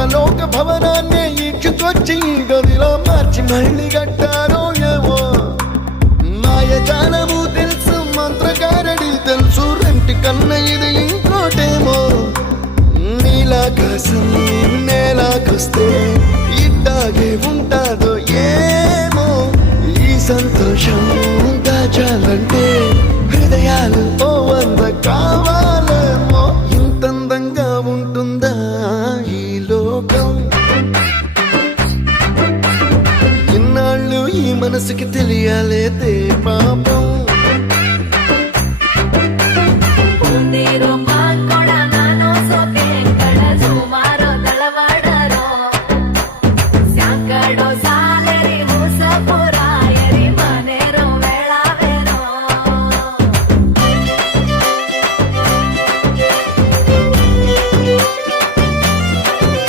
ఇంద్రలోక భవనాన్ని ఈడ్చుకొచ్చి గదిలో మార్చి మళ్ళీ కట్టారో ఏమో మాయజాలము తెలుసు మంత్రగారడి తెలుసు రెంటి కన్న ఇది ఇంకోటేమో నీలాకాశం నేలాకొస్తే ఇట్టాగే ఉంటాదో ఏమో ఈ సంతోషం దాచాలంటే హృదయాలు ఓ వంద కావాలేమో ఇంతందంగా ఉంటుందా ఈ లోకం ఇన్నాళ్ళు ఈ మనసుకి తెలియాలేదే